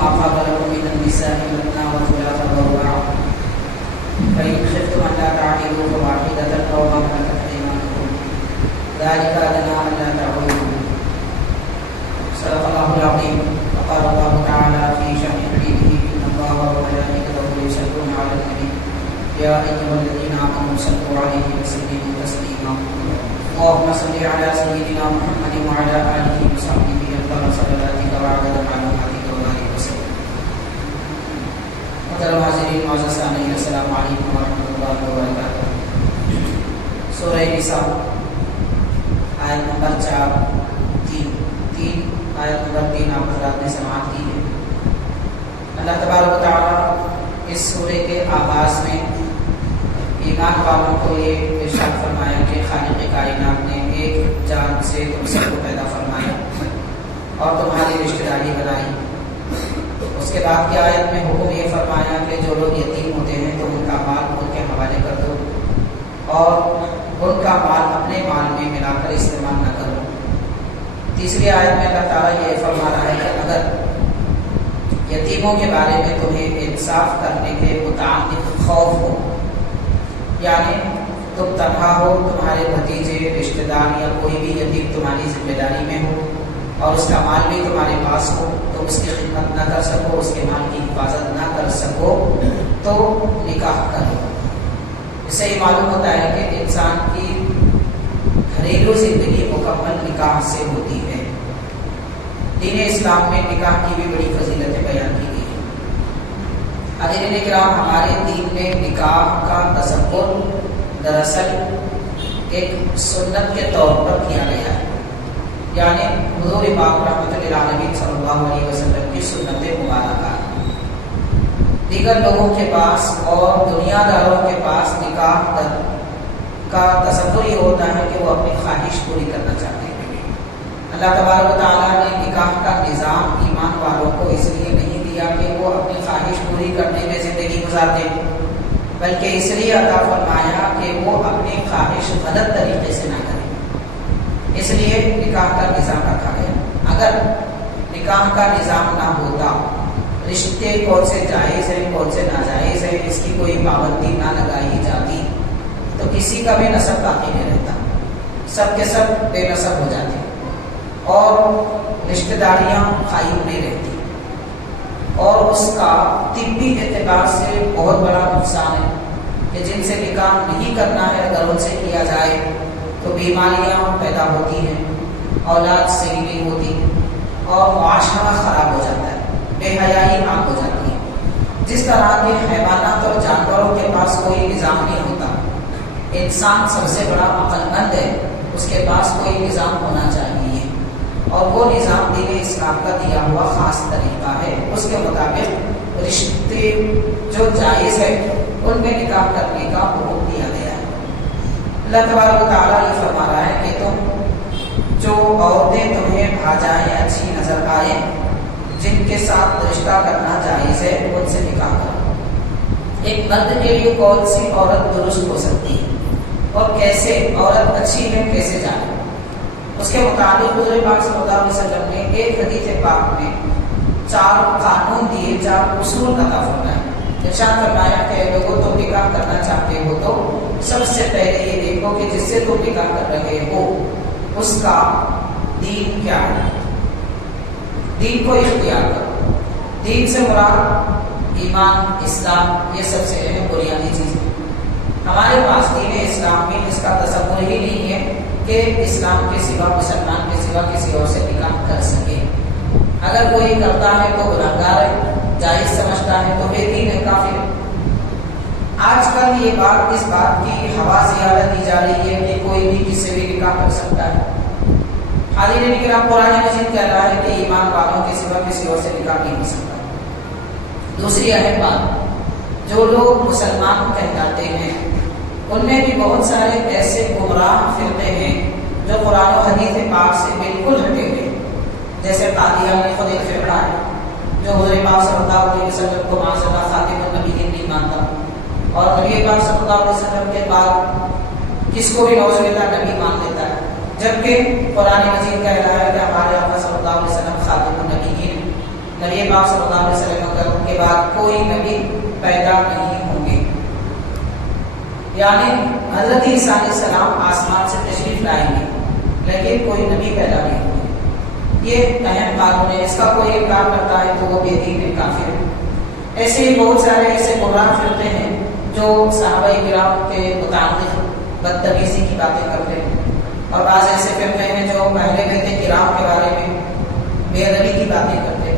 ما طاب لكم من النساء مثنى وثلاث ورباع فإن خفتم ألا تعدلوا فواحدة أو ما ملكت أيمانكم ذلك أدنى ألا تعولوا. صدق الله العظيم. وقال الله تعالى في شأن عبيده إن الله وملائكته يصلون على النبي يا أيها الذين آمنوا صلوا عليه وسلموا تسليما. اللهم صل على سيدنا محمد وعلى آله وصحبه أفضل صلاتك وعدد معلوماتك وبارك وسلم. محترم حاضرین معزز سامعین السلام علیکم ورحمۃ اللہ وبرکاتہ. سورہ نساء آیت نمبر 3 آیت نمبر 3 آپ حضرات نے سماعت کی ہے. اللہ تبارک و تعالیٰ اس سورہ کے آغاز میں ایمان والوں کو یہ ارشاد فرمایا کہ خالق کائنات نے ایک جان سے تم سب کو پیدا فرمایا اور تمہاری رشتہ داری بنائی. اس کے بعد کی آیت میں حکم یہ فرمایا کہ جو لوگ یتیم ہوتے ہیں تو ان کا مال ان کے حوالے کر دو اور ان کا مال اپنے مال میں ملا کر استعمال نہ کرو. تیسری آیت میں اللہ تعالیٰ یہ فرما رہا ہے کہ اگر یتیموں کے بارے میں تمہیں انصاف کرنے کے متعلق خوف ہو، یعنی تم تنہا ہو، تمہارے بھتیجے رشتہ دار یا کوئی بھی یتیم تمہاری ذمہ داری میں ہو اور اس کا مال بھی تمہارے پاس ہو، تم اس کی خدمت نہ کر سکو، اس کے مال کی حفاظت نہ کر سکو تو نکاح کرو. اس سے یہ معلوم ہوتا ہے کہ انسان کی گھریلو زندگی مکمل نکاح سے ہوتی ہے. دین اسلام میں نکاح کی بھی بڑی فضیلتیں بیان کی گئی ہیں. حاضرین کرام، ہمارے دین میں نکاح کا تصور دراصل ایک سنت کے طور پر کیا گیا ہے، یعنی حضور پاک رحمۃ للعالمین صلی اللہ علیہ وسلم کی سنت مبارکہ. دیگر لوگوں کے پاس اور دنیا داروں کے پاس نکاح کا تصور یہ ہوتا ہے کہ وہ اپنی خواہش پوری کرنا چاہتے ہیں. اللہ تبارک و تعالیٰ نے نکاح کا نظام ایمان والوں کو اس لیے نہیں دیا کہ وہ اپنی خواہش پوری کرنے میں زندگی گزارتے ہیں، بلکہ اس لیے عطا فرمایا کہ وہ اپنی خواہش غلط طریقے سے نہ کریں. اس لیے نکاح کا نظام رکھا گیا. اگر نکاح کا نظام نہ ہوتا، رشتے کون سے جائز ہیں کون سے ناجائز ہیں اس کی کوئی پابندی نہ لگائی جاتی تو کسی کا بھی نسب باقی نہیں رہتا، سب کے سب بے نسب ہو جاتے اور رشتہ داریاں قائم نہیں رہتی. اور اس کا طبی اعتبار سے بہت بڑا نقصان ہے کہ جن سے نکاح نہیں کرنا ہے اگر ان سے کیا جائے تو بیماریاں پیدا ہوتی ہیں، اولاد صحیح نہیں ہوتی اور معاشرہ خراب ہو جاتا ہے، بے حیائی عام ہو جاتی ہے. جس طرح کے حیوانات اور جانوروں کے پاس کوئی نظام نہیں ہوتا، انسان سب سے بڑا عقل مند ہے، اس کے پاس کوئی نظام ہونا چاہیے اور وہ نظام دین اسلام کا دیا ہوا خاص طریقہ ہے. اس کے مطابق رشتے جو جائز ہے ان میں نکاح کرنے کا حکم دیا گیا ہے. اللہ تبارک و تعالیٰ یہ فرما رہا ہے کہ تم جو عورتیں تمہیں بھاجائیں اچھی نظر آئے، جن کے ساتھ رشتہ کرنا جائز ہے ان سے نکاح کرو. ایک مرد کے لیے کون سی عورت درست ہو سکتی ہے اور کیسے عورت اچھی ہے کیسے جانے، اس کے مطابق حضور پاک صلی اللہ علیہ وسلم نے ایک حدیث پاک میں 4 قانون دیے، 4 اصول عطا فرمائے. ارشاد فرمایا کہ لوگوں تم نکاح کرنا چاہتے ہو تو سب سے پہلے یہ دیکھو کہ جس سے تم نکاح کر رہے ہو اس کا دین کیا ہے. دین کو اختیار کرو. دین سے مراد ایمان، اسلام، یہ سب سے اہم بنیادی چیز ہے. ہمارے پاس دین اسلام میں اس کا تصور ہی نہیں ہے کہ اسلام کے سوا، مسلمان کے سوا کسی اور سے نکاح کر سکے. اگر کوئی کرتا ہے تو گنہگار ہے، جائز سمجھتا ہے تو بے دین ہے، کافر ہے. آج کل یہ بات اس بات کی ہوا زیادہ دی جا رہی ہے کہ کوئی بھی کسی سے بھی نکاح کر سکتا ہے. حاضرین کرام، قرآن مجید کہہ رہا ہے کہ ایمان والوں کے سوا کسی اور سے نکاح نہیں ہو سکتا. دوسری اہم بات، جو لوگ مسلمان کہلاتے ہیں ان میں بھی بہت سارے ایسے گمراہ فرقے ہیں جو قرآن و حدیث پاک سے بالکل ہٹے ہوئے، جیسے قادیانی خود ایک فرقہ ہے جو حضور پاک صلی اللہ علیہ وسلم کو معاشرہ خاتم النبیین نہیں مانتا اور نبی پاک صلی اللہ علیہ وسلم کے بعد کس کو بھی نعوذ باللہ نبی مان لیتا ہے، جبکہ قرآن مجید کہہ رہا ہے کہ ہمارے آقا صلی اللہ علیہ وسلم خاتم النبیین. نبی پاک صلی اللہ علیہ وسلم کے بعد کوئی نبی پیدا نہیں ہوں گے، یعنی حضرت عیسیٰ علیہ السلام آسمان سے تشریف لائیں گے لیکن کوئی نبی پیدا نہیں ہوں گے۔ یہ اہم قانون ہے، اس کا کوئی انکار کرتا ہے تو وہ بے دین ہے، کافر ہے۔ ایسے ہی بہت سارے ایسے گمراہ فرقے ہیں جو صحابہ کرام کے متعلق بدتمیزی کی باتیں کرتے ہیں، اور بعض ایسے فرقے ہیں جو اہل بیت کرام کے بارے میں بے ادبی کی باتیں کرتے ہیں۔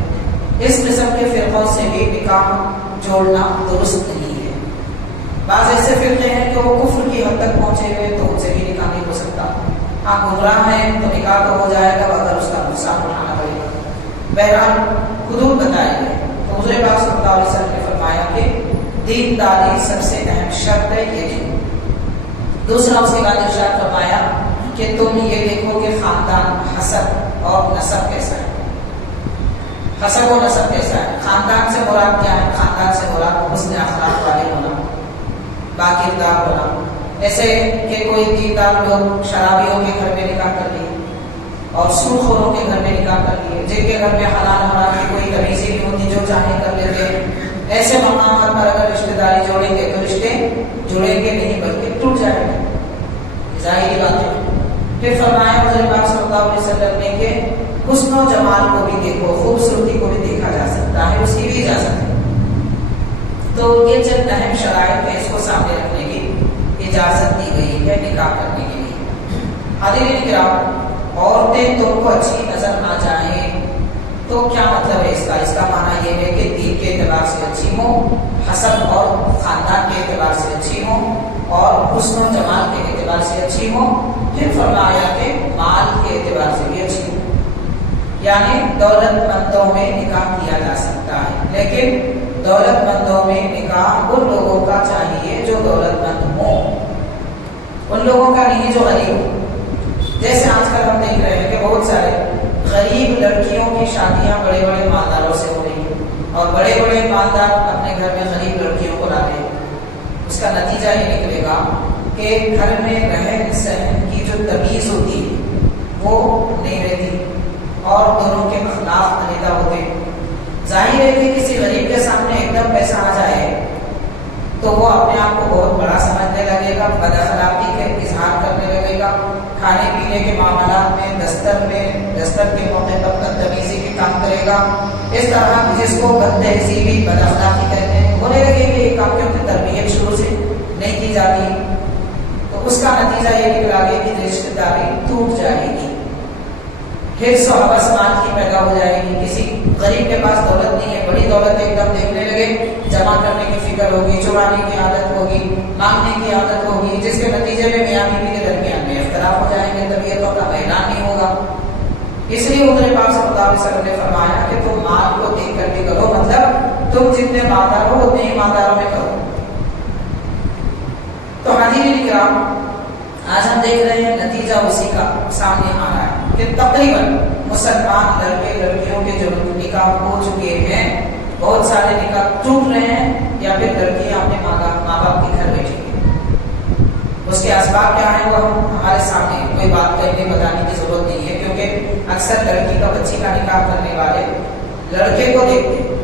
اس قسم کے فرقوں سے بھی نکاح جوڑنا درست نہیں ہے۔ بعض ایسے فرقے ہیں کہ وہ کفر کی حد تک پہنچے ہوئے تو ان سے بھی نکاح نہیں ہو سکتا۔ ہاں گمراہ ہیں تو نکاح تو ہو جائے گا مگر اس کا نقصان اٹھانا پڑے گا۔ بہرحال حدود بتائے گئے تو حضور پاک صلی اللہ علیہ وسلم نے فرمایا کہ دینداری سب سے اہم شرط ہے یہ نہیں۔ دوسرا اس کے بعد ارشاد فرمایا کہ تم یہ دیکھو کہ خاندان حسب اور نسب کیسا ہے۔ حسب و نسب کیسا ہے؟ خاندان سے مراد کیا ہے؟ خاندان سے مراد حسن اخلاق والے ہونا، باکردار ہونا۔ ایسے کہ کوئی دیندار لوگ شرابیوں کے گھر میں نکاح کر لیے اور سود خوروں کے گھر میں نکاح کر لیے، جن کے گھر میں حلال حرام کی کوئی تمیز ہی نہیں ہوتی، جو چاہے کر لیتے ہیں۔ ایسے مقامات پر اگر رشتہ داری جوڑیں گے تو رشتے جڑیں گے نہیں بلکہ ٹوٹ جائیں گے، ظاہری بات ہے۔ پھر فرمایا حضور پاک صلی اللہ علیہ وسلم نے کہ حسن و جمال کو بھی دیکھو، خوبصورتی کو بھی دیکھا جا سکتا ہے، اس کی بھی اجازت ہے۔ تو یہ چند اہم شرائط ہے، اس کو سامنے رکھنے کی اجازت دی گئی ہے نکاح کرنے کے لیے۔ حاضرین کرام، عورتیں تم کو اچھی نظر نہ جائیں تو کیا مطلب ہے اس کا؟ اس کا معنی یہ ہے کہ دین کے اعتبار سے اچھی ہوں، حسب اور خاندان کے اعتبار سے اچھی ہوں، اور حسن و جمال کے اعتبار سے اچھی ہوں۔ پھر فرمایا کہ مال کے اعتبار سے بھی اچھی ہوں، یعنی دولت مندوں میں نکاح کیا جا سکتا ہے، لیکن دولت مندوں میں نکاح ان لوگوں کا چاہیے جو دولت مند ہوں، ان لوگوں کا نہیں جو غریب ہوں۔ جیسے آج کل ہم دیکھ رہے ہیں کہ بہت سارے غریب لڑکیوں کی شادیاں بڑے بڑے مالداروں سے ہو رہی ہیں، اور بڑے بڑے مالدار اپنے گھر میں غریب لڑکیوں کو لا رہے ہیں۔ اس کا نتیجہ یہ نکلے گا کہ گھر میں رہن سہن کی جو تمیز ہوتی ہے وہ نہیں رہتی، اور دونوں کے اخلاق علیحدہ ہوتے ہیں۔ ظاہر ہے کہ کسی غریب کے سامنے ایک دم پیسہ آ جائے تو وہ اپنے آپ کو بہت بڑا سمجھنے لگے گا، بد اخلاقی کا اظہار کرنے لگے گا، کھانے پینے کے معاملات میں دستر کے موقع پر بدتمیزی کے کام کرے گا۔ اس طرح جس کو بد تہذیبی بد اخلاقی کہتے ہیں، ہونے لگے کہ یہ کافیوں کی تربیت شروع سے نہیں کی جاتی، تو اس کا نتیجہ یہ نکلا گیا کہ رشتہ داری ٹوٹ جائے گی، حرص و حوث مال کی پیدا ہو جائے گی۔ کسی غریب کے پاس دولت نہیں ہے، بڑی دولت ایک دم دیکھنے لگے، جمع کرنے کی فکر ہوگی، چرانے کی عادت ہوگی، مانگنے کی عادت ہوگی، جس کے نتیجے میں میاں بیوی کے درمیان میں اختلاف ہو جائیں گے، طبیعتوں کا میدان نہیں ہوگا۔ اس لیے حضور پاک صلی اللہ علیہ وسلم نے فرمایا کہ تم مال کو دیکھ کر کے کرو، مطلب تم جتنے مالدار ہو اتنے ہی مالداروں میں کرو۔ تو حاضرین کرام، آج ہم دیکھ رہے ہیں نتیجہ اسی کا سامنے آ رہا ہے کہ تقریباً مسلمان لڑکے لڑکیوں کے جو نکاح ہو چکے ہیں، بہت سارے نکاح ٹوٹ رہے ہیں، یا پھر لڑکیاں اپنے ماں باپ کے گھر بیٹھی ہیں۔ اس کے اسباب کیا ہیں وہ ہمارے سامنے، کوئی بات کہنے بتانے کی ضرورت نہیں ہے، کیونکہ اکثر لڑکی کا بچی کا نکاح کرنے والے لڑکے کو دیکھتے ہیں،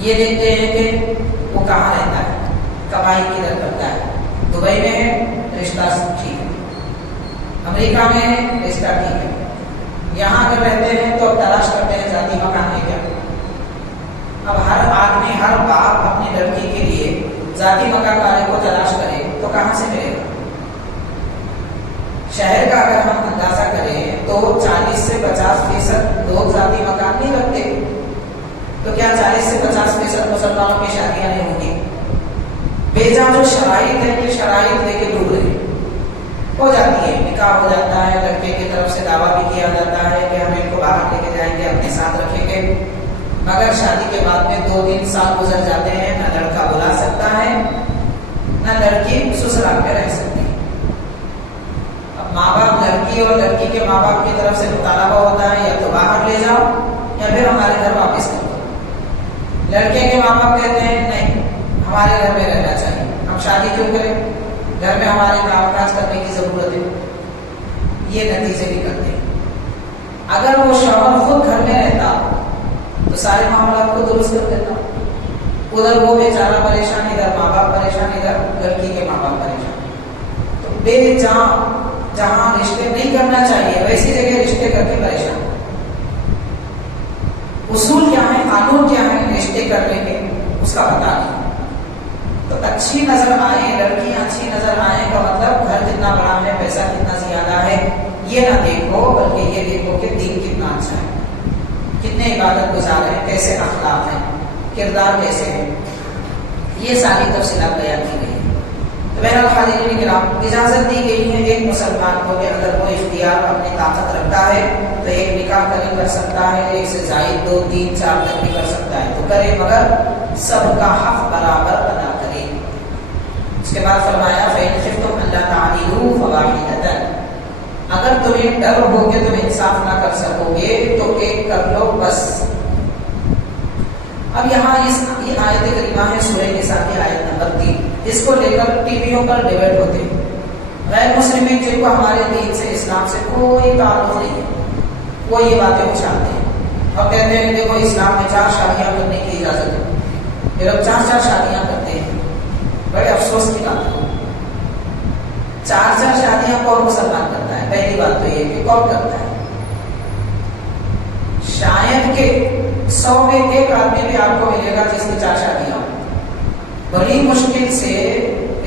یہ دیکھتے ہیں کہ وہ کہاں رہتا ہے، کمائی کدھر کرتا ہے، دبئی میں ہے رشتہ ٹھیک ہے، امریکہ میں ہے رشتہ ٹھیک ہے، یہاں اگر رہتے ہیں تو تلاش کرتے ہیں ذاتی مکان ہے کیا۔ اب ہر آدمی، ہر باپ اپنی لڑکی کے لیے ذاتی مکان والے کو تلاش کرے تو کہاں سے ملے گا؟ شہر کا اگر ہم اندازہ کریں تو 40 سے 50% لوگ ذاتی مکان نہیں رکھتے، تو کیا 40 سے 50% مسلمانوں کی شادیاں نہیں ہوں گی؟ بیجا جو شرائط ہے، یہ شرائط لے کے ڈوب رہے ہو جاتی ہے، نکاح ہو جاتا ہے، لڑکے کی طرف سے دعویٰ بھی کیا جاتا ہے کہ ہم ان کو باہر لے کے جائیں گے، اپنے ساتھ رکھیں گے، مگر شادی کے بعد میں 2-3 سال گزر جاتے ہیں، نہ لڑکا بلا سکتا ہے نہ لڑکی سسرال میں رہ سکتی ہے۔ اب ماں باپ، لڑکی اور لڑکی کے ماں باپ کی طرف سے مطالبہ ہوتا ہے یا تو باہر لے جاؤ یا پھر ہمارے گھر واپس کر دو۔ لڑکے کے ماں باپ کہتے ہیں نہیں، ہمارے گھر میں رہنا چاہیے، ہم شادی کیوں کریں، گھر میں ہمارے کام کاج کرنے کی ضرورت ہے۔ یہ نتیجے نکلتے ہیں۔ اگر وہ شوہر خود گھر میں رہتا تو سارے معاملات کو درست کر دیتا. ادھر وہ بیچارہ پریشان، ادھر ماں باپ پریشان، ادھر لڑکی کے ماں باپ پریشان. تو بے جہاں رشتے نہیں کرنا چاہیے ویسی جگہ رشتے کر کے پریشان. اصول کیا ہے، قانون کیا ہے رشتے کرنے کے، اس کا پتہ نہیں. تو اچھی نظر آئے، لڑکیاں اچھی نظر آئے کا مطلب گھر کتنا بڑا ہے، پیسہ کتنا زیادہ ہے، یہ نہ دیکھو، بلکہ یہ دیکھو کہ دین کتنا اچھا ہے، کتنے عبادت گزار ہیں، کیسے اخلاق ہیں، کردار کیسے ہے. یہ ساری تفصیلات بیان کی گئی ہے. تو بہرحال حاضرین کرام، اجازت دی گئی ہے ایک مسلمان کو کہ اگر وہ اختیار اپنی طاقت رکھتا ہے تو ایک نکاح کر سکتا ہے، ایک سے زائد 2 3 4 تک بھی کر سکتا ہے تو کرے، مگر سب کا حق برابر ادا کرے. اس کے بعد فرمایا فَإِنْ خِفْتُمْ أَلَّا تَعْدِلُوا فَوَاحِدَةً، اگر تمہیں ڈر ہو کہ تم انصاف نہ کر سکو گے تو ایک کر لو بس. اب یہاں یہ آیت کریمہ ہے سورہ نساء کی آیت نمبر 3. اس کو لے کر ٹی ویوں پر ڈیبیٹ ہوتے ہیں. غیر مسلمین جن کو ہمارے دین سے، اسلام سے کوئی تعلق نہیں ہے، وہ یہ باتیں اچھالتے ہیں اور کہتے ہیں دیکھو اسلام میں 4 شادیاں کرنے کی اجازت ہے. یہ لوگ 4 شادیاں کرتے ہیں. بڑے افسوس کی بات ہے، 4 شادیاں کون مسلمان کرتا ہے؟ پہلی بات تو یہ کہ کون کرتا ہے؟ شاید کہ 100 میں 1 آدمی بھی آپ کو ملے گا جس کی 4 شادیاں ہوں. بڑی مشکل سے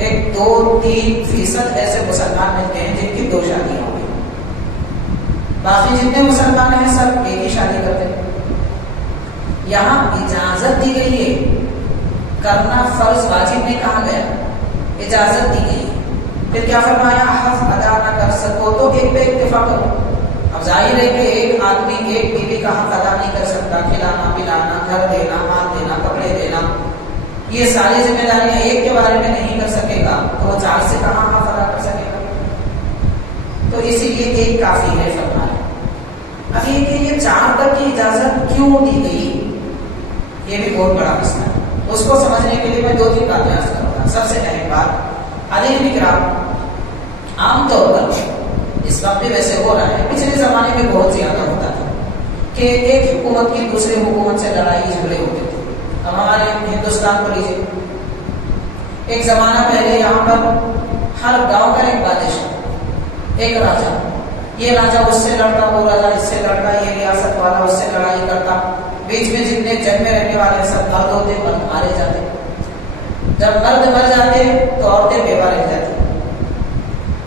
1-2-3% ایسے مسلمان ملتے ہیں جن کی 2 شادیاں ہوں گی. باقی جتنے مسلمان ہیں سب ایک ہی شادی کرتے ہیں. یہاں اجازت دی گئی ہے، کرنا فرض واجب نہیں کہا گیا، اجازت دی گئی. پھر کیا فرمایا؟ حق ادا نہ کر سکو تو ایک پہ اکتفا کرو. اب ظاہر ہے کہ ایک آدمی ایک بیوی کا حق ادا نہیں کر سکتا، کھلانا پلانا، گھر دینا، مال دینا، کپڑے دینا، یہ ساری ذمہ داریاں ایک کے بارے میں نہیں کر سکے گا تو وہ 4 سے کہاں حق ادا کر سکے گا؟ تو اسی لیے ایک کافی ہے فرمایا. اب یہ 4 تک کی اجازت کیوں دی گئی، یہ بھی بہت بڑا مسئلہ ہے. اس کو سمجھنے کے لیے میں 2-3 باتیں عرض کروں گا. سب سے اہم بات، حاضرین کرام، عام طور پر اس وقت بھی ویسے ہو رہا ہے، پچھلے زمانے میں بہت زیادہ ہوتا تھا کہ ایک حکومت کی دوسرے حکومت سے لڑائی جھگڑے ہوتے تھے. اب ہمارے ہندوستان کو لیجیے، ایک زمانہ پہلے یہاں پر ہر گاؤں کا ایک بادشاہ، ایک راجا. یہ راجا اس سے لڑتا، وہ راجا اس سے لڑتا، یہ ریاست والا اس سے لڑائی کرتا. بیچ میں جتنے جنگ میں رہنے والے سب مرد ہوتے، مرد مارے جاتے. جب مرد مر جاتے تو عورتیں بیوہ رہ جاتی.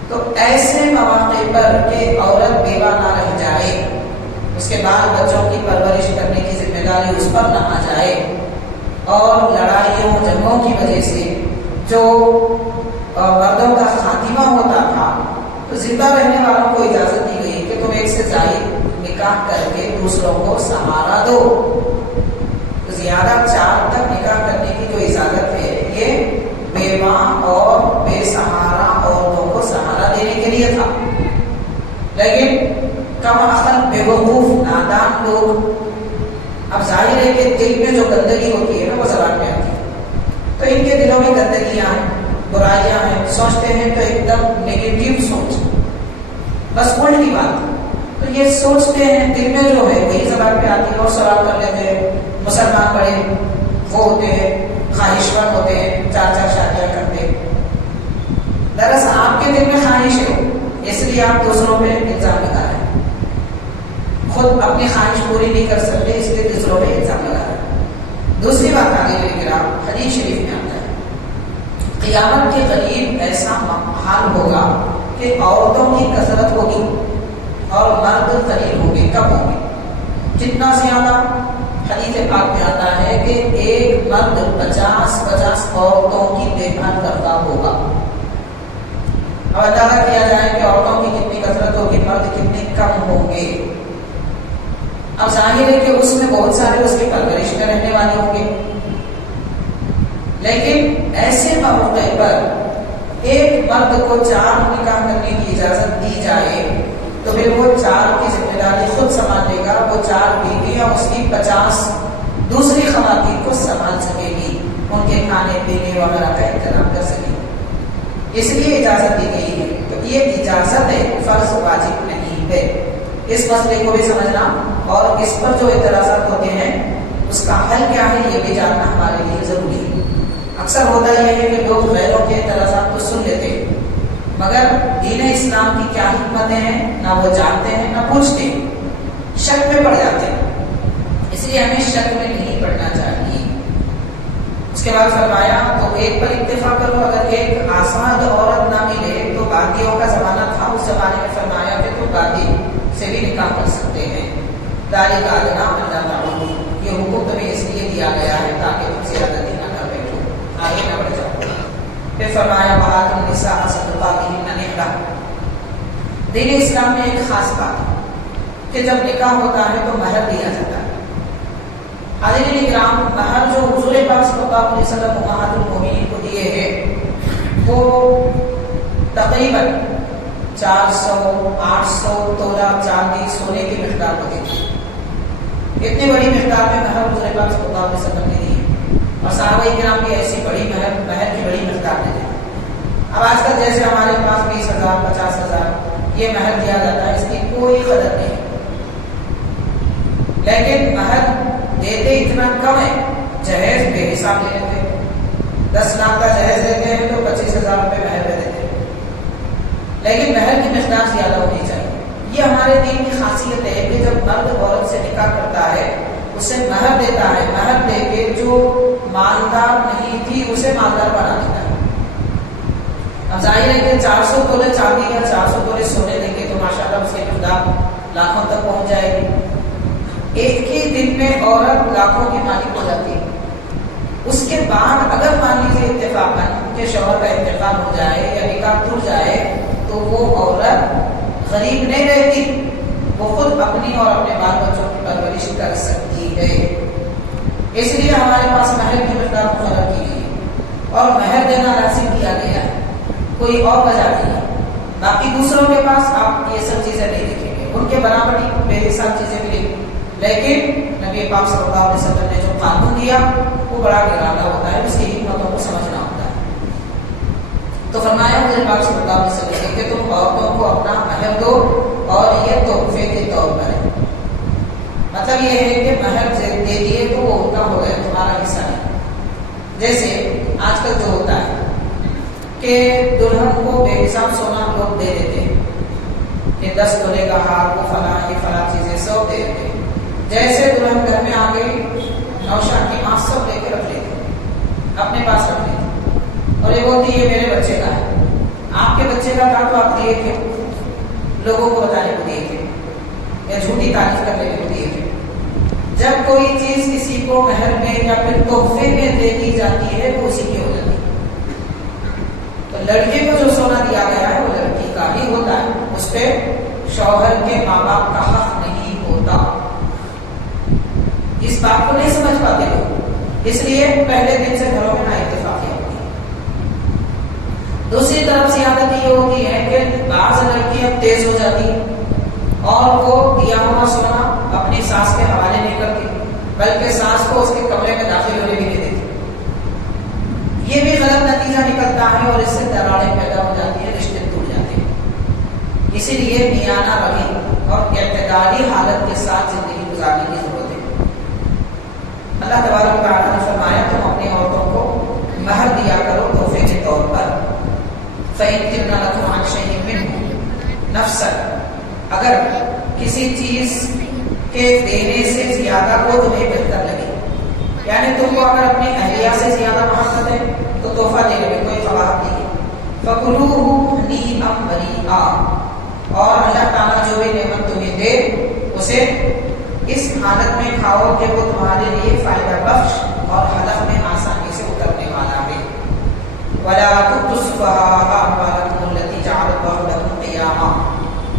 تو ایسے مواقع پر کہ عورت بیوہ نہ رہ جائے، اس کے بعد بچوں کی پرورش کرنے کی ذمہ داری اس پر نہ آ جائے، اور لڑائیوں جنگوں کی وجہ سے جو مردوں کا خاتمہ ہوتا تھا، تو زندہ رہنے والوں کو اجازت دی گئی کہ تم 1 سے زائد نکاح کر کے دوسروں کو سہارا دو. تو زیادہ 4 تک نکاح کرنے کی جو اجازت ہے یہ بیوہ اور بے سہارا عورتوں کو سہارا دینے کے لیے تھا. لیکن کم عقل، بیوقوف، نادان لوگ، اب ظاہر ہے کہ دل میں جو گندگی ہوتی ہے نا وہ زبان میں آتی ہے. تو ان کے دلوں میں گندگیاں ہیں، برائیاں ہیں، سوچتے ہیں تو ایک دم نیگیٹو سوچ، بس الٹی بات. تو یہ سوچتے ہیں، دل میں جو ہے وہی زبان پہ آتی ہے اور سوال کر لیتے ہیں. مسلمان بڑے وہ ہوتے ہیں، خواہشمند ہوتے ہیں، 4 شادیاں کرتے. دراصل آپ کے دل میں خواہش ہے، اس لیے آپ دوسروں پہ الزام لگا رہے ہیں. خود اپنی خواہش پوری نہیں کر سکتے، اس لیے دوسروں پہ الزام لگا رہے ہیں. دوسری بات آگے میرے کرام، حدیث شریف میں آتا ہے قیامت کے قریب ایسا حال ہوگا کہ عورتوں کی کثرت ہوگی اور مرد قلیل ہوں گے. کم ہوں گے، کتنا زیادہ؟ حدیث پاک میں آتا ہے کہ ایک مرد 50 عورتوں کی دیکھ بھال کرتا ہوگا. اب اندازہ کیا جائے کہ عورتوں کی کتنی کثرت ہوگی، مرد کتنے کم ہوں گے. اب ظاہر ہے کہ اس میں بہت سارے اس کی پرورش میں رہنے والے ہوں گے. لیکن ایسے موقع پر ایک مرد کو 4 نکاح کرنے کی اجازت دی جائے تو پھر وہ 4 کی ذمہ داری خود سنبھال لے گا. وہ 4 بیویاں اس کی 50 دوسری خواتین کو سنبھال سکے گی، ان کے کھانے پینے وغیرہ کا انتظام کر سکے گی. اس لیے اجازت دی گئی ہے. تو یہ اجازت ہے، فرض واجب نہیں ہے. اس مسئلے کو بھی سمجھنا، اور اس پر جو اعتراضات ہوتے ہیں بھی جاننا ہمارے لیے ضروری ہے۔ اکثر ہوتا یہ ہے کہ لوگ غیروں کے اعتراضات کو سن لیتے ہیں مگر دین اسلام کی کیا حکمتیں ہیں نہ وہ جانتے ہیں نہ پوچھتے ہیں، شک میں پڑ جاتے ہیں۔ اس لیے ہمیں شک میں نہیں پڑنا چاہیے۔ اس کے بعد فرمایا تو ایک پر اکتفا کرو، اگر ایک آزاد عورت نہ ملے تو باندیوں کا زمانہ تھا، اس زمانے میں فرمایا کہ تم باندی سے بھی نکاح کر سکتے ہیں۔ ذالک ادنیٰ اللہ تعالیٰ، یہ حکم تمہیں اس لیے دیا گیا ہے تاکہ تم زیادتی نہ کر بیٹھو، آگے نہ بڑھ جاؤ۔ پھر فرمایا وآتوا النساء صدقاتهن نحلہ۔ دین اسلام میں ایک خاص بات ہے کہ جب نکاح ہوتا ہے تو مہر دیا جاتا ہے۔ حاضرین کرام، مہر جو حضور پاک صلی اللہ علیہ وسلم امہات المؤمنین کو دیے ہیں وہ تقریباً 400-800 تولہ چاندی سونے کی مقدار ہوتی تھی۔ اتنی بڑی مقدار میں مہر حضور پاک صلی اللہ علیہ وسلم نے دی ہے، اور صحابہ کرام بھی ایسی بڑی مہر کی بڑی مقدار دیتے ہیں۔ اب آج کل جیسے ہمارے پاس 20,000 50,000 یہ مہر دیا جاتا ہے، اس کی کوئی قدر نہیں، لیکن مہر دیتے اتنا کم ہے، جہیز بے حساب لے لیتے ہیں۔ 10 لاکھ کا جہیز دیتے ہیں تو 25,000 روپے مہر دے دیتے ہیں، لیکن مہر کی مقدار زیادہ ہونی چاہیے۔ یہ ہمارے دین کی خاصیت ہے کہ جب مرد عورت سے نکاح کرتا ہے اسے مہر دیتا ہے، مہر دے کے جو مالدار نہیں تھی اسے مالدار بنا دیتا ہے۔ اب ظاہر ہے کہ 400 تولے چاندی یا 400 تولے سونے دیں گے تو ماشاءاللہ اس کی مقدار لاکھوں تک پہنچ جائے گی۔ ایک ہی دن میں عورت لاکھوں کی مالک ہو جاتی ہے۔ اس کے بعد اگر مان لیجیے اتفاقاً کہ شوہر کا انتقال ہو جائے یا نکاح ٹوٹ جائے تو وہ عورت غریب نہیں رہتی، وہ خود اپنی اور اپنے بال بچوں کی پرورش کر سکتی ہے۔ اس لیے ہمارے پاس مہر کی مقدار مقرر کی گئی ہے اور مہر دینا لازم کیا گیا ہے، کوئی اور وجہ نہیں ہے۔ باقی دوسروں کے پاس آپ یہ سب چیزیں نہیں دیکھیں گے، ان کے برابر بے حساب چیزیں ملیں گی، لیکن نبی پاک صلی اللہ علیہ وسلم نے جو قانون دیا وہ بڑا نرالا ہوتا ہے، اس کی حکمتوں کو سمجھنا ہوتا ہے۔ تو فرمایا حضور پاک صلی اللہ علیہ وسلم کہ تم عورتوں کو اپنا مہر دو اور یہ تحفے کے طور پر ہے۔ مطلب یہ ہے کہ مہر دے دیے تو وہ ان کا ہو گیا، تمہارا حصہ نہیں۔ جیسے آج کل جو ہوتا ہے کہ دلہن کو بے حساب سونا لوگ دے دیتے ہیں کہ 10 تولے کا ہار، وہ فلاں یہ فلاں چیزیں سب دے دیتے ہیں۔ جیسے دلہن گھر میں آ گئی نوشا کی آنکھ سب لے کے رکھ لیتے، اپنے پاس رکھ لیتے، اور یہ بولتی ہے میرے بچے کا ہے۔ آپ کے بچے کا تھا تو آپ دیے تھے، لوگوں کو بتانے کو دیے تھے یا جھوٹی تعریف کرنے کو دیے تھے۔ جب کوئی چیز کسی کو مہر میں یا پھر تحفے میں دے دی جاتی ہے وہ اسی کی ہو جاتی ہے۔ تو لڑکے کو جو سونا دیا گیا ہے وہ لڑکی کا ہی ہوتا ہے، اس پہ شوہر کے ماں باپ کا حق نہیں ہوتا۔ اس بات کو نہیں سمجھ پاتے لوگ، اس لیے پہلے دن سے گھروں میں نااتفاقی ہوتی ہے۔ دوسری طرف زیادتی یہ ہوتی ہے کہ بعض لڑکیاں تیز ہو جاتی اور وہ دیا ہوا سونا اپنی ساس کے حوالے نہیں کرتی، بلکہ ساس کو اس کے کمرے میں داخل ہونے بھی نہیں دیتی۔ یہ بھی غلط نتیجہ نکلتا ہے اور اس سے دراڑیں پیدا ہو جاتی ہیں، رشتے ٹوٹ جاتے ہیں۔ اسی لیے میانہ روی اور اعتدالی حالت کے ساتھ زندگی گزارنے کی ضرورت ہے۔ اللہ تبارک و تعالیٰ نے فرمایا تم اپنی عورتوں کو مہر دیا کرو تحفے کے طور پر۔ فَإِنْ تِبْنَ لَكُمْ عَنْ شَيْءٍ مِّنْهُ نَفْسًا، اگر کسی چیز کے دینے سے زیادہ کو تمہیں بہتر لگے، یعنی تم کو اگر اپنی اہلیہ سے زیادہ محبت ہے تو تحفہ دینے میں کوئی قباحت نہیں ہے۔ فَكُلُوهُ هَنِيئًا مَرِيئًا، اور اللہ تعالیٰ جو بھی نعمت تمہیں دے اسے اس حالت میں کھاؤ کہ وہ تمہارے لیے فائدہ بخش اور حلق میں آسانی سے اترنے والا ہے۔ وَلَا تُؤْتُوا السُّفَهَاءَ أَمْوَالَكُمُ الَّتِي جَعَلَ اللَّهُ لَكُمْ قِيَامًا۔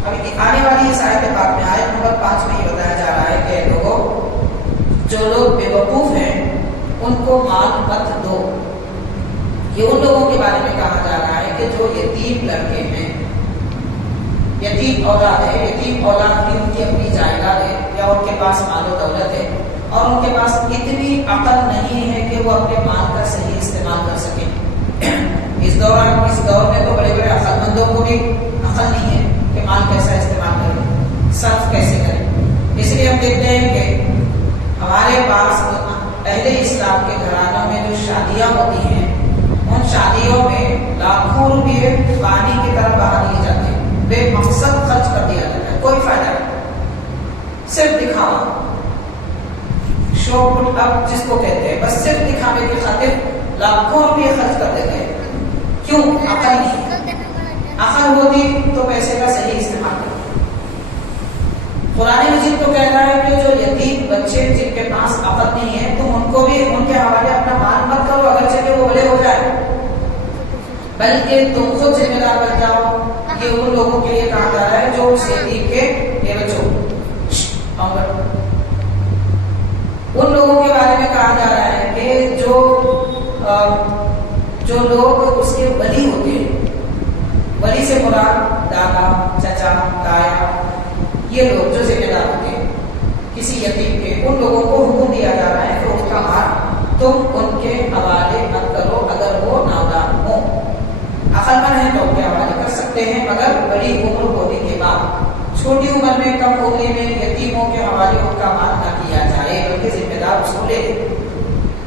ابھی آنے والی اس آیت پاک میں آیت نمبر 5 میں یہ بتایا جا رہا ہے کہ لوگوں جو لوگ بے وقوف ہیں ان کو مال مت دو۔ یہ ان لوگوں کے بارے میں کہا جا رہا ہے کہ جو یتیم لڑکے ہیں، یتیم اولاد ہے، یتیم اولاد بھی ان کی اپنی جائیداد ہے یا ان کے پاس مال و دولت ہے اور ان کے پاس اتنی عقل نہیں ہے کہ وہ اپنے مال کا صحیح استعمال کر سکیں۔ اس دور میں تو بڑے بڑے عقل مندوں کو بھی عقل نہیں ہے کہ مال کیسا استعمال کریں، صرف کیسے کریں۔ اس لیے ہم دیکھتے ہیں کہ ہمارے پاس اہل اسلام کے گھرانوں میں جو شادیاں ہوتی ہیں ان شادیوں میں لاکھوں روپئے پانی کی طرح بہا دیے جاتے ہیں، بے مقصد خرچ کر دیا جاتا ہے، کوئی فائدہ نہیں، صرف دکھاوا، شو پٹ اپ جس کو کہتے ہیں، بس صرف دکھانے کی خاطر لاکھوں روپئے خرچ کر دیتے ہیں۔ کیوں؟ عقل نہیں، عقل ہوتی تو پیسے کا صحیح استعمال کرو۔ قرآن مجید تو کہہ رہا ہے کہ جو یتیم بچے جن کے پاس عقل نہیں ہے تم ان کو بھی ان کے حوالے اپنا مال مت کرو اگرچہ کہ وہ بڑے ہو جائے، بلکہ تم خود ذمہ دار بن جاؤ۔ یہ ان لوگوں کے لیے کہا جا رہا ہے جو اس یتیم کے بچوں، ان لوگوں کے بارے میں کہا جا رہا ہے کہ جو لوگ اس کے ولی ہوتے ہیں، ولی سے مراد دادا، چچا، تایا، یہ لوگ جو ذمہ دار ہوتے ہیں کسی یتیم کے، ان لوگوں کو حکم دیا جا رہا ہے کہ ان کا مال تم ان کے حوالے مت کرو اگر وہ نادان ہو۔ عقل مند ہے تو ان کے حوالے کر سکتے ہیں، مگر بڑی عمر ہونے کے بعد، چھوٹی عمر میں، کم عمر میں یتیموں کے حوالے ان کا مال نہ کیا جائے بلکہ ذمہ دار اس کو لے۔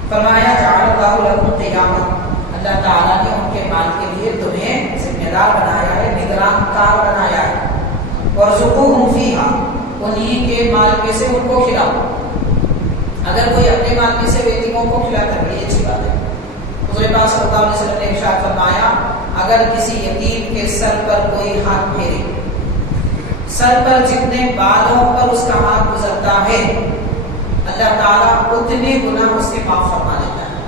فرمایا جعل اللہ لکم قیاما، اللہ تعالیٰ نے ان کے مال کے لیے تمہیں ذمہ دار بنایا ہے، نگران کار بنایا ہے۔ وارزقوہم فیہا، انہی کے مال میں سے ان کو کھلاؤ۔ اگر کوئی اپنے مال میں سے یتیموں کو کھلاتا ہے بڑی اچھی بات ہے۔ حضور پاک صلی اللہ علیہ وسلم نے ارشاد فرمایا اگر کسی یتیم کے سر پر کوئی ہاتھ پھیرے، سر پر جتنے بالوں پر اس کا ہاتھ گزرتا ہے اللہ تعالیٰ اتنے گناہ اس کے معاف فرما دیتا ہے۔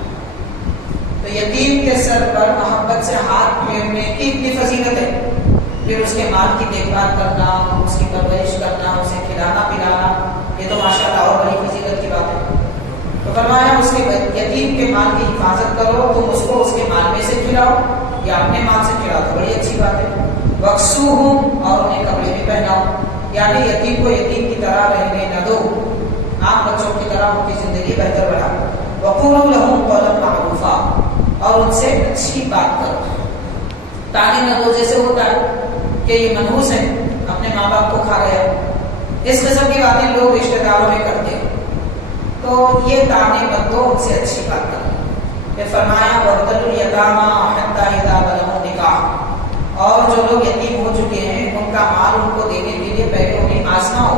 تو یتیم کے سر پر محبت سے ہاتھ پھیرنے کی اتنی فضیلت ہے، پھر اس کے مال کی دیکھ بھال کرنا، اس کی پرورش کرنا، اسے کھلانا پلانا، یہ تو ماشاءاللہ اور بڑی فضیلت کی بات ہے۔ تو فرمایا اس کے یتیم کے مال کی حفاظت کرو، تم اس کو اس کے مال میں سے کھلاؤ یا اپنے مال سے کھلاؤ تو بڑی اچھی بات ہے۔ وکسوہم، اور انہیں کپڑے بھی پہناؤ، یعنی یتیم کو یتیم کی طرح رہنے نہ دو، عام بچوں کی طرح ان کی زندگی بہتر بناؤ۔ وقولوا لهم قولا معروفا، اور ان سے اچھی بات کرو، تانے نہ دو جیسے ہوتا ہے کہ یہ منحوس ہے اپنے ماں باپ کو کھا گیا، اس قسم کی باتیں لوگ رشتہ داروں میں کرتے ہیں، تو یہ تانے مت دو، ان سے اچھی بات کرو۔ پھر فرمایا وَابْتَلُوا الْيَتَامَىٰ حَتَّىٰ إِذَا بَلَغُوا النِّكَاحَ، اور جو لوگ یتیم ہو چکے ہیں ان کا مال ان کو دینے کے لیے پہلے انہیں آزماؤ۔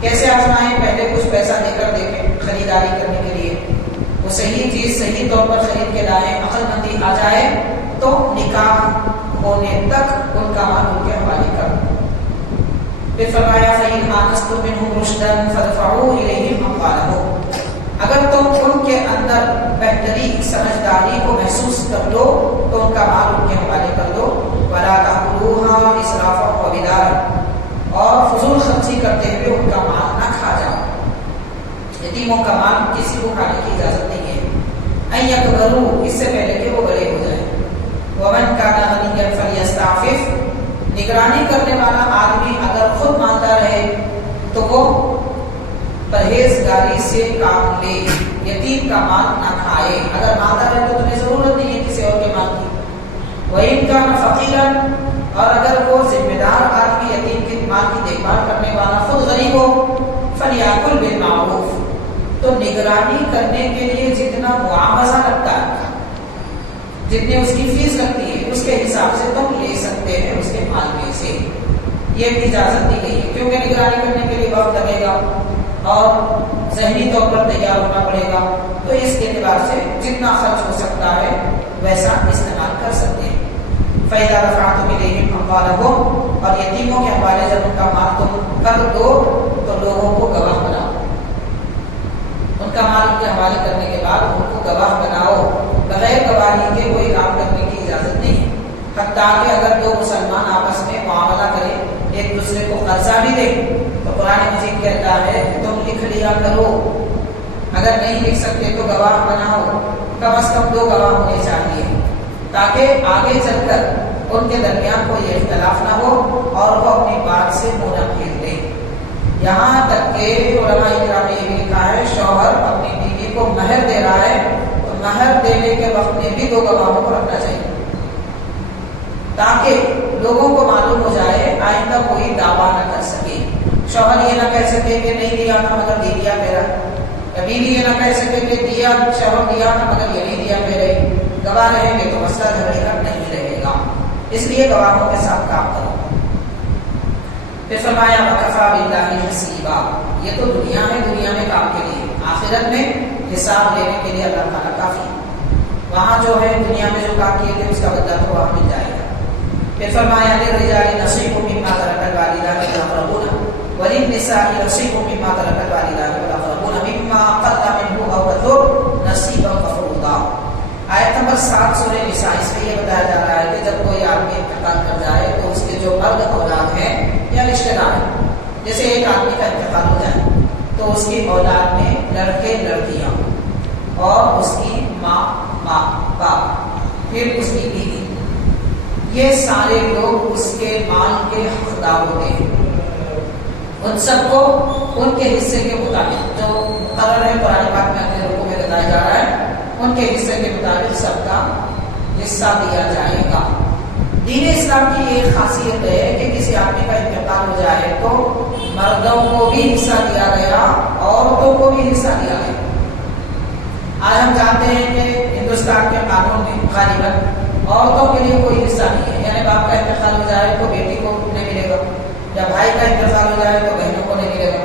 کیسے آزمائیں؟ پہلے کچھ پیسہ دے کر دیکھیں خریداری کرنے کے لیے، وہ صحیح چیز صحیح طور پر خرید کے لائیں، عقل مندی آ جائے تو نکاح ہونے تک ان کا مال ان کے حوالے کرو۔ پھر فرمایا فَإِنْ آنَسْتُم مِّنْهُمْ رُشْدًا فَادْفَعُوا إِلَيْهِمْ أَمْوَالَهُمْ، اگر تم ان کے اندر بہتری سمجھداری کو محسوس کر لو تو ان کا مال ان کے حوالے کر دو۔ وَلَا تَأْكُلُوهَا إِسْرَافًا وَبِدَارًا، اور فضول خرچی کرتے ہوئے ان کا مال نہ کھا جاؤ۔ یتیموں کا مال کسی کو کھانے کی اجازت نہیں ہے، أَن يَكْبَرُوا، اس سے پہلے کہ وہ بڑے ہو جائیں۔ وَمَنْ كَانَ غَنِيًّا فَلْيَسْتَعْفِفْ، نگرانی کرنے والا آدمی اگر خود مانتا رہے تو وہ پرہیزگاری سے کام لے، یتیم کا مال نہ کھائے۔ اگر مانتا رہے تو تمہیں ضرورت نہیں ہے کسی اور کے مال کی۔ وَإِنْ كَانَ فَقِيرًا، اور اگر وہ ذمہ دار آدمی یتیم کے مال کی دیکھ بھال کرنے والا خود غریب ہو، فَلْيَأْكُلْ بِالْمَعْرُوفِ، تو نگرانی کرنے کے لیے جتنا معاوضہ لگتا ہے، جتنی اس کی فیس لگتی ہے اس کے حساب سے تم لے سکتے ہیں اس کے مال میں سے، یہ اجازت دی گئی ہے، کیونکہ نگرانی کرنے کے لیے وقت لگے گا اور ذہنی طور پر تیار ہونا پڑے گا، تو اس کے اعتبار سے جتنا خرچ ہو سکتا ہے ویسا استعمال کر سکتے ہیں۔ فَإِذَا دَفَعْتُمْ إِلَيْهِمْ أَمْوَالَهُمْ، اور یتیموں کے حوالے جب ان کا مال تم کر دو تو لوگوں کو گواہ بناؤ، ان کا مال ان کے حوالے کرنے کے بعد ان کو گواہ بناؤ، بغیر گواہی کے کوئی کام کرنے کی اجازت نہیں ہے، حتیٰ کہ اگر دو مسلمان آپس میں معاملہ کریں، ایک دوسرے کو قرضہ بھی دیں تو قرآن مجید کہتا ہے کہ تم لکھ لیا کرو، اگر نہیں لکھ سکتے تو گواہ بناؤ، کم از کم 2 گواہ ہونے چاہیے تاکہ آگے چل کر ان کے درمیان کوئی اختلاف نہ ہو اور وہ اپنی بات سے منہ نہ پھیر دیں۔ یہاں تک کہ علماء کرام نے یہ لکھا ہے شوہر اپنی بیوی کو مہر دے رہا ہے تو مہر دینے کے وقت میں بھی 2 گواہوں کو رکھنا چاہیے تاکہ لوگوں کو معلوم ہو جائے، آئندہ کوئی دعویٰ نہ کر سکے، شوہر یہ نہ کہہ سکے کہ نہیں دیا تھا مگر دے دیا میرا، کبھی بھی یہ نہ کہہ سکے کہ دیا شوہر دیا تھا مگر یہ نہیں دیا میرے گواہ رہیں گے تو مسئلہ جھگڑے کا نہیں رہے گا، اس لیے گواہوں کے ساتھ کام کرو۔ پھر فرمایا وَكَفَىٰ بِاللَّهِ حَسِيبًا، یہ تو دنیا میں کام کے لیے، آخرت میں حساب لینے کے لیے اللہ تعالیٰ کافی، وہاں جو ہے دنیا میں جو کام کیے تھے اس کا بدلہ تو وہاں مل جائے گا۔ پھر فرمایا لِلرِّجَالِ نَصِيبٌ مِّمَّا تَرَكَ الْوَالِدَانِ وَالْأَقْرَبُونَ وَلِلنِّسَاءِ نَصِيبٌ مِّمَّا تَرَكَ الْوَالِدَانِ وَالْأَقْرَبُونَ مِمَّا قَلَّ مِنْهُ أَوْ كَثُرَ نَصِيبًا مَّفْرُوضًا۔ آیت نمبر 7 سورہ نساء، اس میں یہ بتایا جا رہا ہے کہ جب کوئی آدمی انتقال کر جائے تو اس کے جو مرد اولاد ہیں یا رشتے دار ہیں، جیسے ایک آدمی کا انتقال ہو جائے تو اس کی اولاد میں لڑکے لڑکیاں اور اس کی ماں باپ پھر اس کی بیوی، یہ سارے لوگ اس کے مال کے حقدار ہوتے ہیں۔ ان سب کو ان کے حصے کے مطابق جو مقرر ہے قرآن پاک میں اپنے رکوع میں بتایا جا رہا ہے، ان کے حصے کے مطابق سب کا حصہ دیا جائے گا۔ دین اسلام کی ایک خاصیت ہے کہ کسی آدمی کا انتقال ہو جائے تو مردوں کو بھی حصہ دیا گیا، عورتوں کو بھی حصہ دیا گیا۔ آج ہم جانتے ہیں کہ ہندوستان کے قانون میں غالباً عورتوں کے لیے کوئی حصہ نہیں ہے، یعنی باپ کا انتقال ہو جائے تو بیٹی کو نہیں ملے گا، یا بھائی کا انتقال ہو جائے تو بہنوں کو نہیں ملے گا،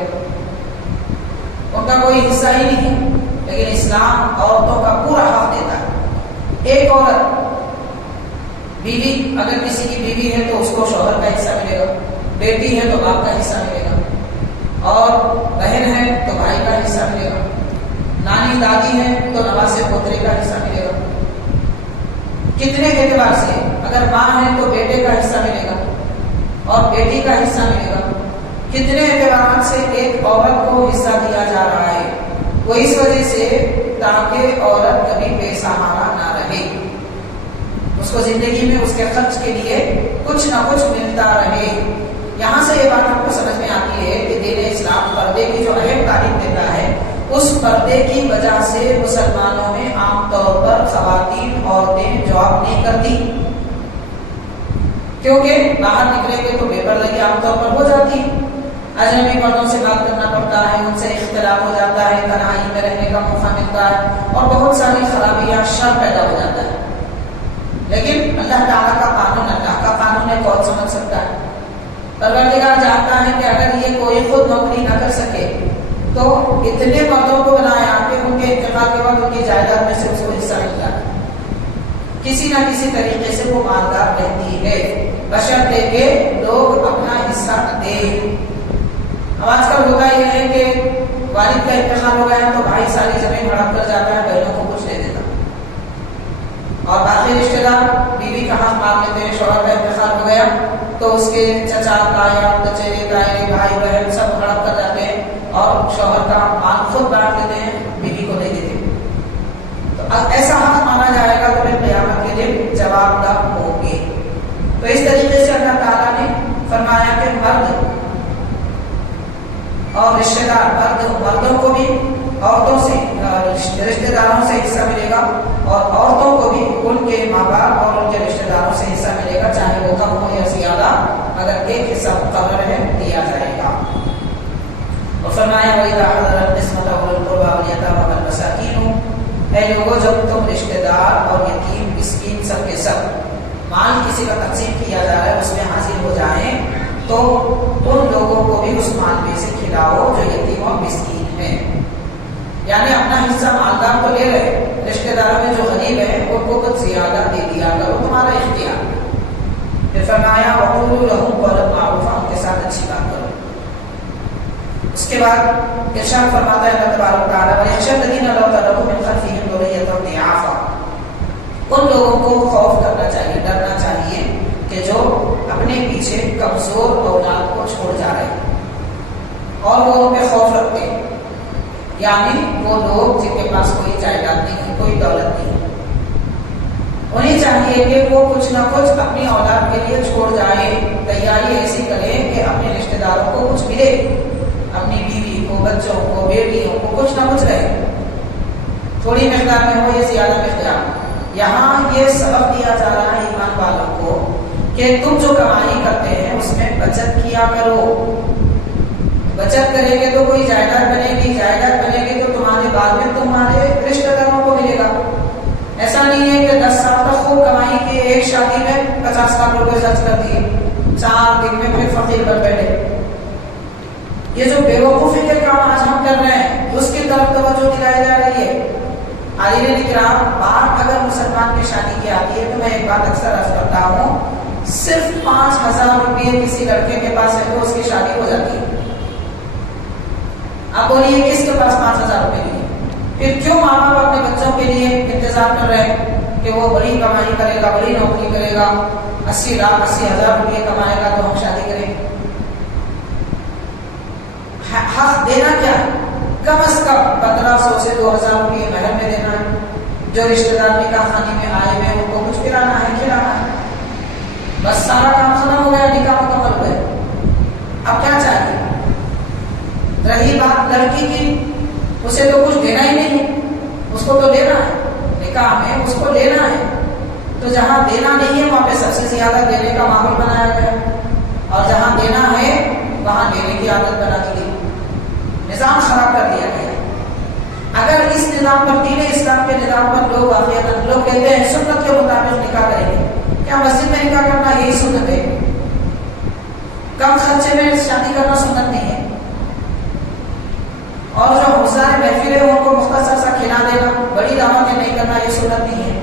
ان کا کوئی حصہ ہی نہیں ہے۔ لیکن اسلام عورتوں کا پورا حق دیتا ہے۔ ایک عورت بیوی اگر کسی کی بیوی ہے تو اس کو شوہر کا حصہ ملے گا، بیٹی ہے تو باپ کا حصہ ملے گا، اور بہن ہے تو بھائی کا حصہ ملے گا، نانی دادی ہے تو نواسے پوترے کا حصہ ملے گا۔ کتنے اعتبار سے، اگر ماں ہے تو بیٹے کا حصہ ملے گا اور بیٹی کا حصہ ملے گا۔ کتنے اعتبارات سے ایک عورت کو حصہ دیا جا رہا ہے، وہ اس وجہ سے تاکہ عورت کبھی بے سہارا نہ رہے، اس کو زندگی میں اس کے خرچ کے لیے کچھ نہ کچھ ملتا رہے۔ یہاں سے یہ بات آپ کو سمجھ میں آتی ہے کہ دین اسلام پردے کی جو اہم تعلیم دیتا ہے، اس پردے کی وجہ سے مسلمانوں میں عام طور پر خواتین عورتیں جاب نہیں کرتی، کیونکہ باہر نکلیں گے تو بے پردگی عام طور پر ہو جاتی، اجنبی مردوں سے بات کرنا پڑتا ہے، ان سے اختلاف ہو جاتا ہے، تنہائی میں رہنے کا موقع ملتا ہے اور بہت ساری خرابیاں، شر پیدا ہو جاتا ہے۔ لیکن اللہ تعالیٰ کا قانون، اللہ کا قانون ہے، کون سمجھ سکتا ہے؟ پروردگار جانتا ہے کہ اگر یہ کوئی خود نوکری نہ کر سکے تو اتنے مردوں کو بنایا کہ ان کے انتقال کے بعد ان کی جائیداد میں سے اس کو حصہ ملتا ہے، کسی نہ کسی طریقے سے وہ مالدار رہتی ہے، بشرطے کہ لوگ اپنا حصہ دیں۔ اب آج کل ہوتا یہ ہے کہ والد کا انتقال ہو گیا تو بھائی ساری زمین ہڑپ کر جاتا ہے، بہنوں کو کچھ نہیں دیتا، اور باقی رشتے دار بیوی کا حق مانگ لیتے ہیں۔ شوہر کا انتقال ہو گیا تو اس کے چچا تایا چچیرے تائے بھائی بہن سب ہڑپ کر جاتے ہیں اور شوہر کا مال خود بانٹ لیتے ہیں، بیوی کو نہیں دیتے۔ تو ایسا حق مانا جائے گا تو پھر قیامت کے دن جواب دہ ہوں گے۔ تو اس طریقے سے اللہ تعالیٰ نے فرمایا کہ مرد اور رشتے دار، مردوں کو بھی عورتوں سے رشتے داروں سے حصہ ملے گا اور عورتوں کو بھی ان کے ماں باپ اور ان کے رشتے داروں سے حصہ ملے گا، چاہے وہ کم ہو یا زیادہ، اگر ایک حصہ مقرر ہے دیا جائے گا۔ اور فرمایا وَإِذَا حَضَرَ الْقِسْمَةَ أُولُو الْقُرْبَىٰ وَالْيَتَامَىٰ وَالْمَسَاكِينُ، اے لوگوں جب تم رشتے دار اور یتیم مسکین سب کے سب مال کسی کا تقسیم کیا جا رہا ہے اس میں حاضر ہو جائیں تو ان لوگوں کو بھی اس مال میں سے کھلاؤ جو یتیم اور مسکین ہیں، یعنی اپنا حصہ مالدار تو لے رہے، رشتے داروں میں جو غریب ہیں ان کو کچھ زیادہ دے دیا کرو، تمہارا اختیار۔ پھر فرمایا وَقُولُوا لَهُمْ قَوْلًا مَّعْرُوفًا، ان کے ساتھ اچھی بات کرو۔ اس کے بعد ارشاد فرماتا ہے اللہ تبارک و تعالیٰ وَيَخْشَى الَّذِينَ لَوْ تَرَكُوا مِنْ خَلْفِهِمْ ذُرِّيَّةً ضِعَافًا، ان لوگوں کو خوف کرنا چاہیے، ڈرنا چاہیے کہ جو اپنے پیچھے کمزور اولاد کو چھوڑ جا رہے ہیں اور وہ ان پہ خوف رکھتے ہیں، یعنی وہ لوگ جن کے پاس کوئی جائیداد نہیں ہے، کوئی دولت نہیں ہے، انہیں چاہیے کہ وہ کچھ نہ کچھ اپنی اولاد کے لیے چھوڑ جائیں، تیاری ایسی کریں کہ اپنے رشتے داروں کو کچھ ملے، اپنی بیوی کو، بچوں کو، بیٹیوں کو کچھ نہ کچھ رہے، تھوڑی مقدار میں ہو یا زیادہ مقدار میں۔ یہاں یہ سبق دیا جا رہا ہے ایمان والوں کو کہ تم جو کمائی کرتے ہیں اس میں بچت کیا کرو، بچت کریں گے تو کوئی جائیداد بنے گی، جائیداد بنے گی تو تمہارے بعد میں تمہارے رشتہ داروں کو ملے گا. ایسا نہیں ہے کہ 10 سال تک خوب کمائی کی، ایک شادی میں 50 لاکھ روپے خرچ کر دیے، 4 دن میں پھر فقیر بن بیٹھے. یہ جو بے وقوفی کے کام آج ہم کر رہے ہیں اس کی طرف توجہ دلائی جا رہی ہے. عالمین کرام، بات اگر مسلمان کی شادی کی آتی ہے تو میں ایک بات اکثر عرض کرتا ہوں، صرف 5,000 روپئے کسی لڑکے کے پاس ہے تو اس کی شادی ہو جاتی ہے. آپ بولیے کس کے پاس 5,000 روپئے نہیں ہے؟ پھر کیوں ماں باپ اپنے بچوں کے لیے انتظار کر رہے ہیں کہ وہ بڑی کمائی کرے گا، بڑی نوکری کرے گا، 80,00,000 روپئے کمائے گا تو ہم شادی کریں گے. حق دینا کیا ہے؟ کم از کم 1,500 سے 2,000 روپئے مہر میں دینا ہے. جو رشتے دار نکاح خانے میں آئے ہوئے ان کو کچھ پلانا ہے، کھلانا ہے. بس سارا کام ختم ہو گیا، نکاح مکمل ہو گیا. اب کیا چاہیے؟ رہی بات لڑکی کی، اسے تو کچھ دینا ہی نہیں ہے، اس کو تو لینا ہے، نکاح میں اس کو لینا ہے. تو جہاں دینا نہیں ہے وہاں پہ سب سے زیادہ دینے کا ماحول بنایا گیا، اور جہاں دینا ہے وہاں لینے کی عادت بنا دی گئی. نظام خراب کر دیا گیا. اگر اس نظام پر، دین اسلام کے نظام پر لوگ واقعات لوگ کہتے ہیں سنت کے مطابق نکاح کریں گے، کیا مسجد میں نکاح کرنا یہی سنت ہے؟ کم خرچے میں شادی کرنا سنت نہیں ہے. اور جو حضار محفل ہے ان کو مختصر سا کھلا دینا، بڑی دعوتیں نہیں کرنا، یہ سنت نہیں ہے.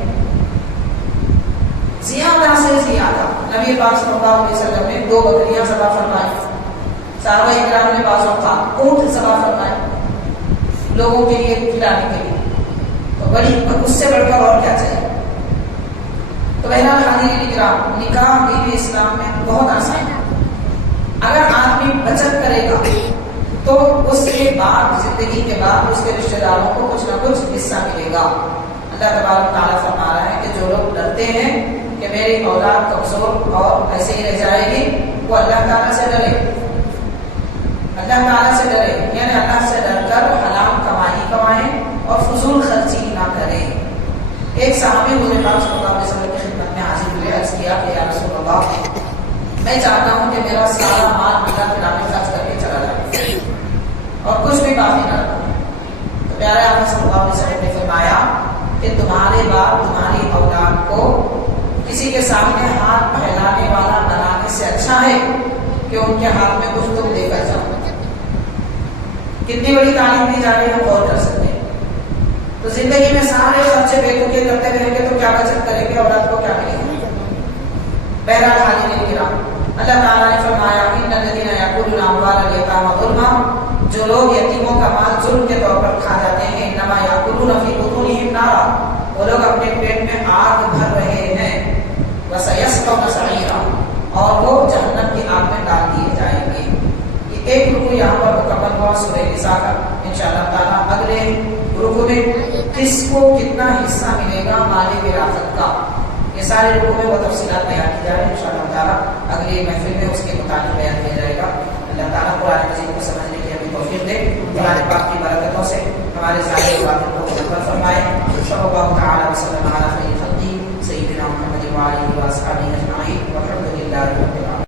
زیادہ سے زیادہ نبی پاک صلی اللہ علیہ وسلم نے 2 بکریاں ذبح فرمائی. صحابہ کرام نے بعض اوقات اونٹ ذبح فرمائے لوگوں کے لیے کھلانے کے لیے. تو بڑی اس سے بڑھ کر اور کیا چاہیے؟ تو بہرحال حاضرین کرام، نکاح دین اسلام میں بہت آسان ہے. اگر آدمی بچت کرے گا تو اس کے بعد، زندگی کے بعد اس کے رشتے داروں کو کچھ نہ کچھ حصہ ملے گا. اللہ تبارک تعالیٰ فرما رہا ہے کہ جو لوگ ڈرتے ہیں کہ میری اولاد کمزور اور ایسے ہی رہ جائے گی، وہ اللہ تعالیٰ سے ڈرے، اللہ تعالیٰ سے ڈرے، یعنی اللہ سے ڈر کر حلال کمائی کمائیں اور فضول خرچی نہ کریں. ایک صحابی حضور پاک صلی اللہ علیہ وسلم کی خدمت میں حاضر ہوئے، عرض کیا کہ یا رسول اللہ، میں چاہتا ہوں کہ میرا سارا مال اللہ کے نام خرچ کر کے چلا جائے اور کچھ بھی باقی نہ رکھوں. تو پیارے آقا صلی اللہ علیہ وسلم نے فرمایا کہ تمہارے باپ تمہاری اولاد کو کسی کے سامنے ہاتھ پھیلانے والا بنانے سے اچھا ہے کہ ان کے ہاتھ میں کچھ تم دے کر جاؤ. کتنی بڑی تعلیم دی جا رہی ہے، غور کر سکتے ہیں. تو زندگی میں سارے خرچے بے تکے کرتے رہیں گے تو کیا بچت کریں گے، اولاد کو کیا ملے گا؟ بہرحال حاضرین کرام، اللہ تعالیٰ نے فرمایا ان الذین یأکلون اموال الیتامی ظلما، جو لوگ یتیموں کا مال ظلم کے طور پر کھا جاتے ہیں، انما یأکلون فی بطونہم نارا، وہ لوگ اپنے پیٹ میں آگ بھر رہے ہیں، وسیصلون سعیرا، اور وہ جہنم کی آگ میں ڈال دیے جائیں گے. یہ ایک رکوع یہاں پر مکمل ہوا سورہ نساء کا. انشاءاللہ تعالیٰ اگلے رکوع میں کس کو کتنا حصہ ملے گا مال وراثت کا، یہ سارے رکوع میں وہ تفصیلات بیان کی جا رہی ہیں. انشاءاللہ تعالیٰ اگلی محفل میں اس کے متعلق بیان کیا جائے گا. اللہ تعالیٰ قرآن مجید کو سمجھنے کی ہمیں توفیق دے، قرآن پاک کی برکتوں سے ہمارے ظاہر باتوں کو قبول فرمائے. صلی اللہ تعالیٰ وسلم علی خیر خلقہ سیدنا محمد وعلی آلہ وصحبہ اجمعین والحمد للہ.